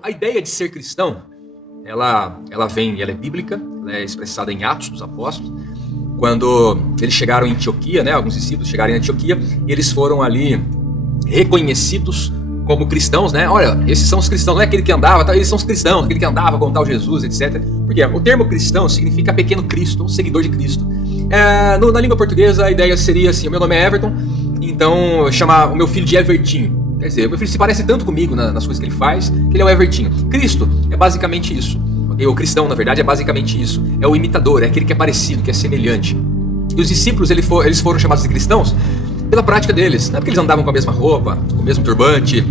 A ideia de ser cristão, ela vem, ela é bíblica, ela é expressada em Atos dos Apóstolos, quando eles chegaram em Antioquia, né, alguns discípulos chegaram em Antioquia, e eles foram ali reconhecidos como cristãos, né? Olha, esses são os cristãos, não é aquele que andava, eles são os cristãos, aquele que andava com tal Jesus, etc. Porque o termo cristão significa pequeno Cristo, um seguidor de Cristo. Na língua portuguesa, a ideia seria assim: o meu nome é Everton, então eu chamar o meu filho de Evertinho. Quer dizer, o meu filho se parece tanto comigo nas coisas que ele faz, que ele é o Evertinho. Cristo é basicamente isso. Okay? O cristão, na verdade, é basicamente isso. É o imitador, é aquele que é parecido, que é semelhante. E os discípulos, eles foram chamados de cristãos pela prática deles. Não é porque eles andavam com a mesma roupa, com o mesmo turbante,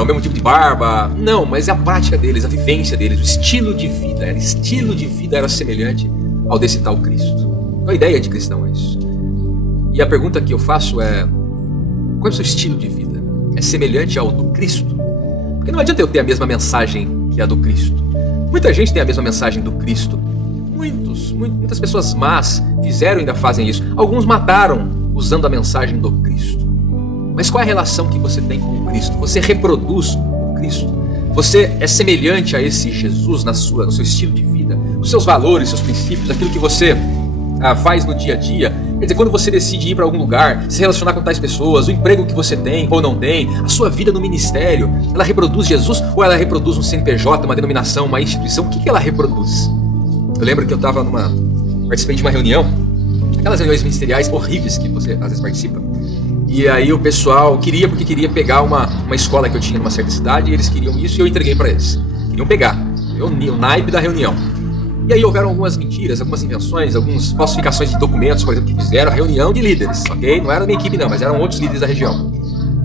o mesmo tipo de barba. Não, mas é a prática deles, a vivência deles, o estilo de vida. O estilo de vida era semelhante ao desse tal Cristo. Então a ideia de cristão é isso. E a pergunta que eu faço é: qual é o seu estilo de vida? É semelhante ao do Cristo? Porque não adianta eu ter a mesma mensagem que a do Cristo. Muita gente tem a mesma mensagem do Cristo. Muitas pessoas más fizeram e ainda fazem isso. Alguns mataram usando a mensagem do Cristo. Mas qual é a relação que você tem com o Cristo? Você reproduz o Cristo? Você é semelhante a esse Jesus no seu estilo de vida? Os seus valores, seus princípios, aquilo que você faz no dia a dia? Quer dizer, quando você decide ir para algum lugar, se relacionar com tais pessoas, o emprego que você tem ou não tem, a sua vida no ministério, ela reproduz Jesus ou ela reproduz um CNPJ, uma denominação, uma instituição? O que ela reproduz? Eu lembro que eu participei de uma reunião, aquelas reuniões ministeriais horríveis que você às vezes participa, e aí o pessoal queria pegar uma escola que eu tinha numa certa cidade, e eles queriam isso e eu entreguei para eles. Queriam pegar, o naipe da reunião. E aí houveram algumas mentiras, algumas invenções, algumas falsificações de documentos, por exemplo, que fizeram a reunião de líderes, ok? Não era a minha equipe não, mas eram outros líderes da região.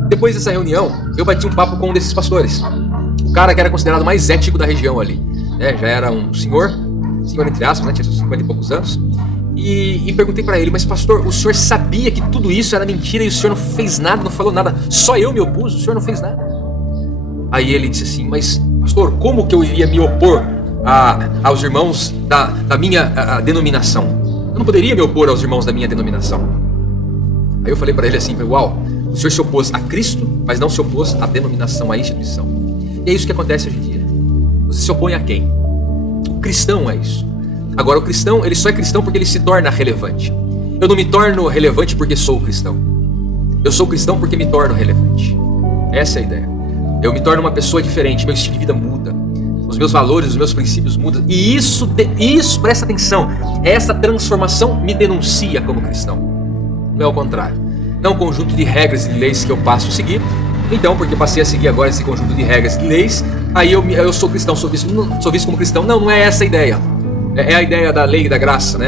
Depois dessa reunião, eu bati um papo com um desses pastores. O cara que era considerado mais ético da região ali, né? Já era um senhor entre aspas, né? Tinha 50 e poucos anos. E perguntei pra ele: mas pastor, o senhor sabia que tudo isso era mentira e o senhor não fez nada, não falou nada? Só eu me opus, o senhor não fez nada. Aí ele disse assim: mas pastor, como que eu iria me opor aos irmãos da minha denominação? Eu não poderia me opor aos irmãos da minha denominação. Aí eu falei para ele assim: uau, o senhor se opôs a Cristo, mas não se opôs à denominação, à instituição. E é isso que acontece hoje em dia. Você se opõe a quem? O cristão é isso. Agora, o cristão, ele só é cristão porque ele se torna relevante. Eu não me torno relevante porque sou cristão. Eu sou cristão porque me torno relevante. Essa é a ideia. Eu me torno uma pessoa diferente, meu estilo de vida muda. Os meus valores, os meus princípios mudam. E isso, presta atenção, essa transformação me denuncia como cristão. Não é o contrário. Não é um conjunto de regras e leis que eu passo a seguir. Então, porque passei a seguir agora esse conjunto de regras e leis, aí eu sou cristão, sou visto como cristão. Não é essa a ideia. É a ideia da lei e da graça, né?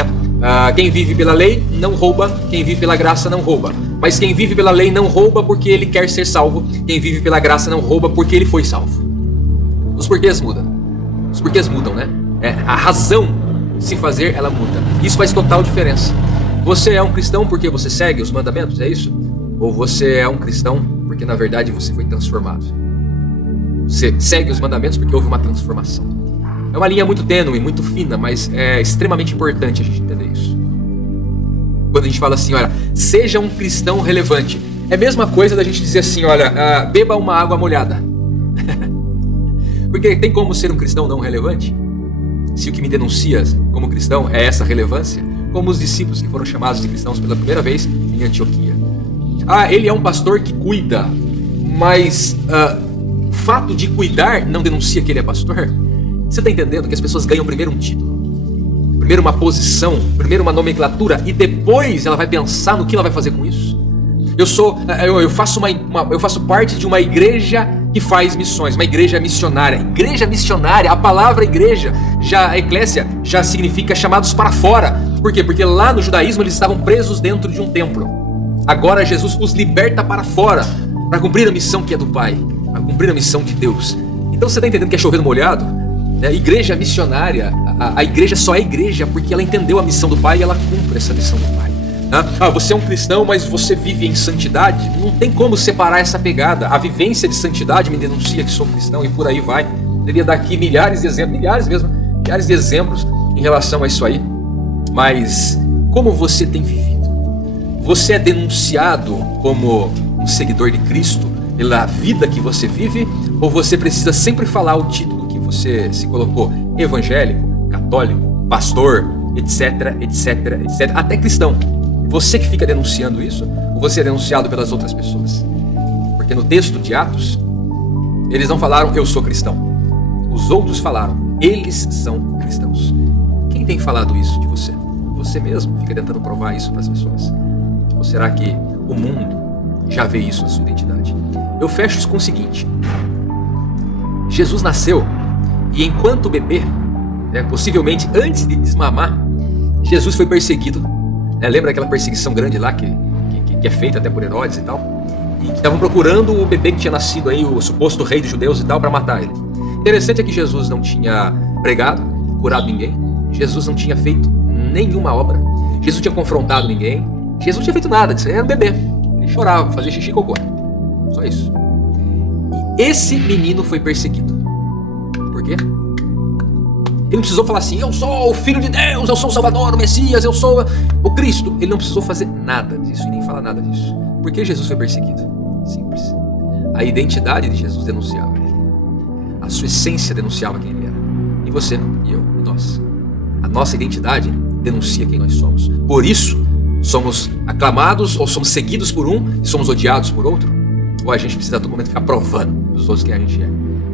Quem vive pela lei não rouba, quem vive pela graça não rouba. Mas quem vive pela lei não rouba porque ele quer ser salvo. Quem vive pela graça não rouba porque ele foi salvo. Os porquês mudam. Os porquês mudam, né? A razão de se fazer, ela muda. Isso faz total diferença. Você é um cristão porque você segue os mandamentos, é isso? Ou você é um cristão porque na verdade você foi transformado? Você segue os mandamentos porque houve uma transformação. É uma linha muito tênue, muito fina, mas é extremamente importante a gente entender isso. Quando a gente fala assim, olha, seja um cristão relevante, é a mesma coisa da gente dizer assim, olha, beba uma água molhada. Porque tem como ser um cristão não relevante? Se o que me denuncia como cristão é essa relevância, como os discípulos que foram chamados de cristãos pela primeira vez em Antioquia. Ele é um pastor que cuida, mas o fato de cuidar não denuncia que ele é pastor? Você está entendendo que as pessoas ganham primeiro um título, primeiro uma posição, primeiro uma nomenclatura e depois ela vai pensar no que ela vai fazer com isso? Eu faço parte de uma igreja que faz missões, uma igreja missionária. Igreja missionária, a palavra igreja, a eclésia, já significa chamados para fora. Por quê? Porque lá no judaísmo eles estavam presos dentro de um templo. Agora Jesus os liberta para fora, para cumprir a missão que é do Pai, para cumprir a missão de Deus. Então você está entendendo que é chover no molhado? Igreja missionária, a igreja só é igreja porque ela entendeu a missão do Pai e ela cumpre essa missão do Pai. Você é um cristão, mas você vive em santidade? Não tem como separar essa pegada. A vivência de santidade me denuncia que sou cristão e por aí vai. Teria daqui milhares de exemplos em relação a isso aí. Mas como você tem vivido? Você é denunciado como um seguidor de Cristo pela vida que você vive? Ou você precisa sempre falar o título que você se colocou? Evangélico, católico, pastor, etc, etc, etc, até cristão. Você que fica denunciando isso, ou você é denunciado pelas outras pessoas? Porque no texto de Atos, eles não falaram eu sou cristão. Os outros falaram, eles são cristãos. Quem tem falado isso de você? Você mesmo fica tentando provar isso para as pessoas? Ou será que o mundo já vê isso na sua identidade? Eu fecho isso com o seguinte. Jesus nasceu e enquanto bebê, possivelmente antes de desmamar, Jesus foi perseguido. Lembra aquela perseguição grande lá que é feita até por Herodes e tal? E que estavam procurando o bebê que tinha nascido aí, o suposto rei dos judeus e tal, para matar ele. Interessante é que Jesus não tinha pregado, curado ninguém. Jesus não tinha feito nenhuma obra. Jesus não tinha confrontado ninguém. Jesus não tinha feito nada disso. Ele era um bebê. Ele chorava, fazia xixi e cocô. Só isso. E esse menino foi perseguido. Por quê? Ele não precisou falar assim, eu sou o Filho de Deus, eu sou o Salvador, o Messias, eu sou o Cristo. Ele não precisou fazer nada disso e nem falar nada disso. Por que Jesus foi perseguido? Simples. A identidade de Jesus denunciava ele. A sua essência denunciava quem ele era. E você, e eu, e nós. A nossa identidade denuncia quem nós somos. Por isso, somos aclamados ou somos seguidos por um e somos odiados por outro? Ou a gente precisa a todo momento ficar provando dos outros quem a gente é?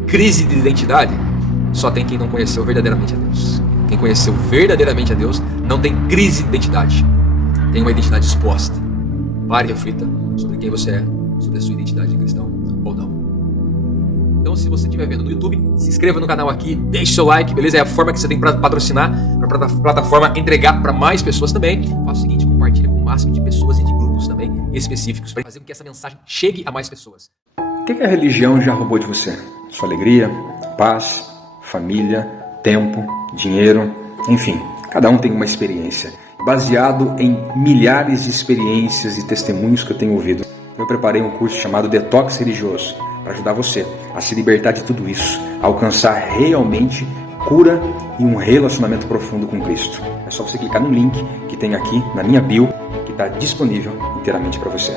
Crise de identidade só tem quem não conheceu verdadeiramente a Deus. Quem conheceu verdadeiramente a Deus não tem crise de identidade. Tem uma identidade exposta. Pare e reflita sobre quem você é, sobre a sua identidade de cristão ou não. Então, se você estiver vendo no YouTube, se inscreva no canal aqui, deixe seu like, beleza? É a forma que você tem para patrocinar, para a plataforma entregar para mais pessoas também. Faça o seguinte, compartilhe com o máximo de pessoas e de grupos também específicos para fazer com que essa mensagem chegue a mais pessoas. O que a religião já roubou de você? Sua alegria, paz, família, tempo, dinheiro, enfim, cada um tem uma experiência. Baseado em milhares de experiências e testemunhos que eu tenho ouvido, eu preparei um curso chamado Detox Religioso para ajudar você a se libertar de tudo isso, a alcançar realmente cura e um relacionamento profundo com Cristo. É só você clicar no link que tem aqui na minha bio, que está disponível inteiramente para você.